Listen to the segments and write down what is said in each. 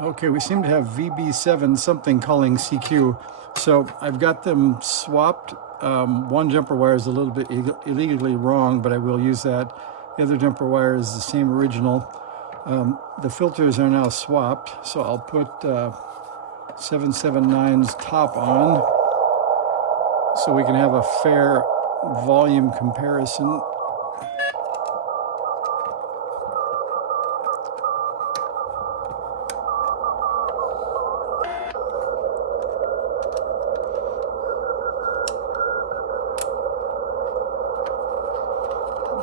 Okay, we seem to have VB7 something calling CQ. So I've got them swapped. One jumper wire is a little bit illegally wrong, but I will use that. The other jumper wire is the same original. The filters are now swapped, so I'll put 779's top on so we can have a fair volume comparison.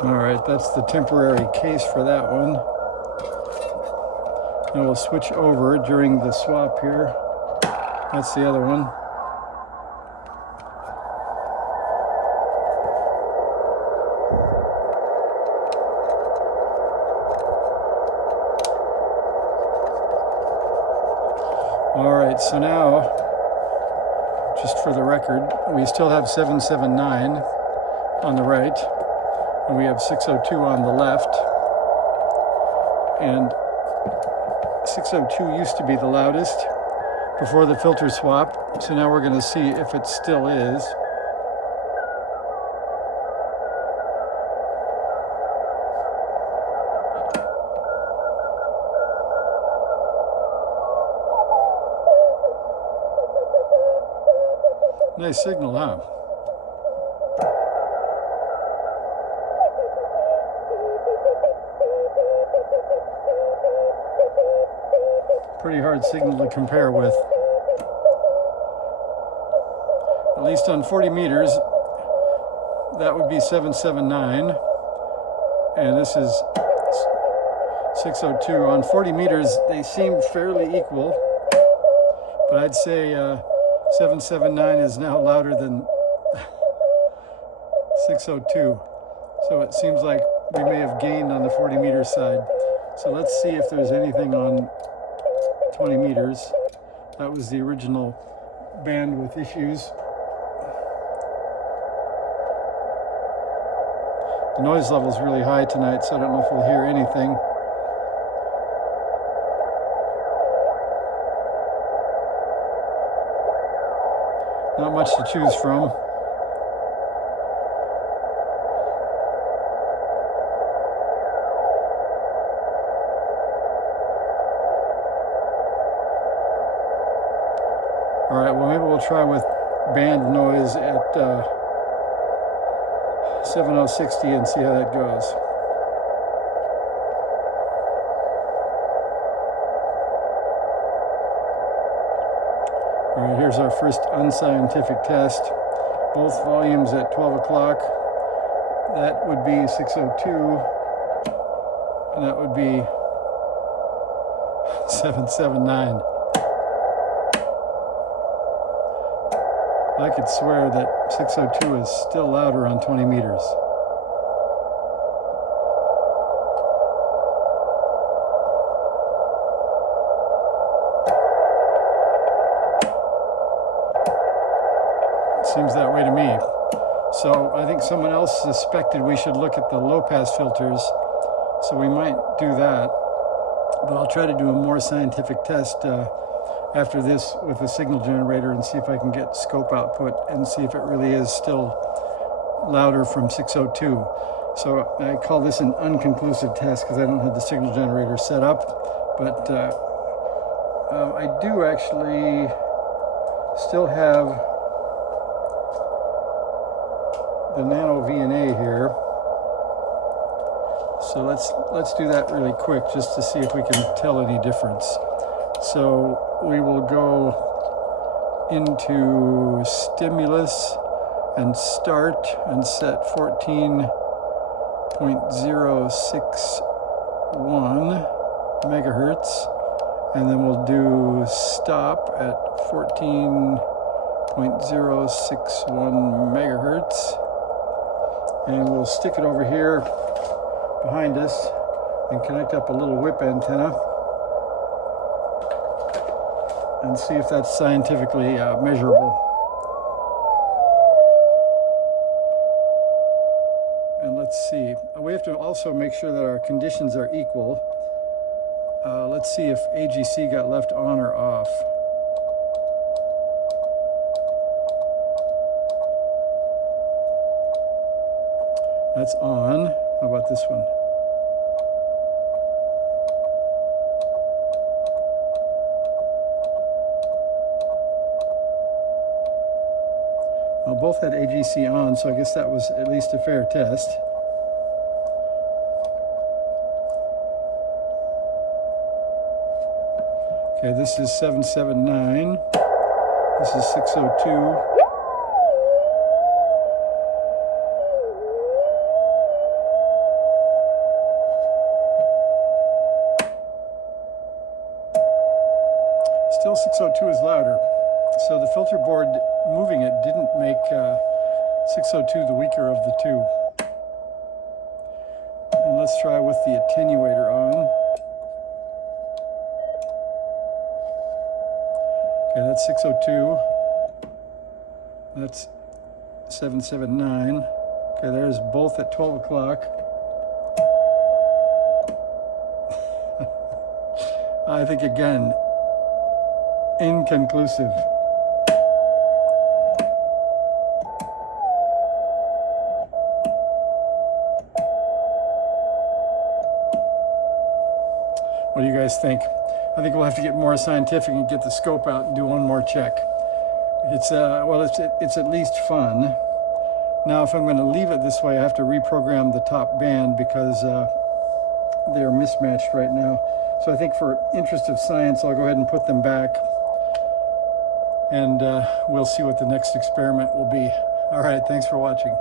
All right, that's the temporary case for that one. Now we'll switch over during the swap here. That's the other one. All right, so now, just for the record, we still have 779 on the right, and we have 602 on the left. And 602 used to be the loudest before the filter swap, so now we're going to see if it still is. Nice signal, huh? Pretty hard signal to compare with. At least on 40 meters, that would be 779, and this is 602. On 40 meters, they seem fairly equal, but I'd say 779 is now louder than 602. So it seems like we may have gained on the 40 meter side. So let's see if there's anything on 20 meters. That was the original bandwidth issues. The noise level is really high tonight, so I don't know if we'll hear anything. Not much to choose from. All right, well, maybe we'll try with band noise at 7060 and see how that goes. All right, here's our first unscientific test. Both volumes at 12 o'clock. That would be 602, and that would be 779. I could swear that 602 is still louder on 20 meters. Seems that way to me. So I think someone else suspected we should look at the low-pass filters, so we might do that. But I'll try to do a more scientific test after this with the signal generator and see if I can get scope output and see if it really is still louder from 602. So I call this an unconclusive test because I don't have the signal generator set up, but I do actually still have the nano VNA here. So let's do that really quick just to see if we can tell any difference. So we will go into stimulus and start and set 14.061 megahertz, and then we'll do stop at 14.061 megahertz, and we'll stick it over here behind us and connect up a little whip antenna and see if that's scientifically measurable. And let's see. We have to also make sure that our conditions are equal. Let's see if AGC got left on or off. That's on. How about this one? Well, both had AGC on, so I guess that was at least a fair test. Okay, this is 779. This is 602. Still 602 is louder. So the filter board moving it didn't make 602 the weaker of the two. And let's try with the attenuator on. Okay, that's 602. That's 779. Okay, there's both at 12 o'clock. I think again, inconclusive. What do you guys think? I think we'll have to get more scientific and get the scope out and do one more check. It's well, it's at least fun. Now, if I'm going to leave it this way, I have to reprogram the top band because they're mismatched right now. So I think for interest of science, I'll go ahead and put them back, and we'll see what the next experiment will be. All right, thanks for watching.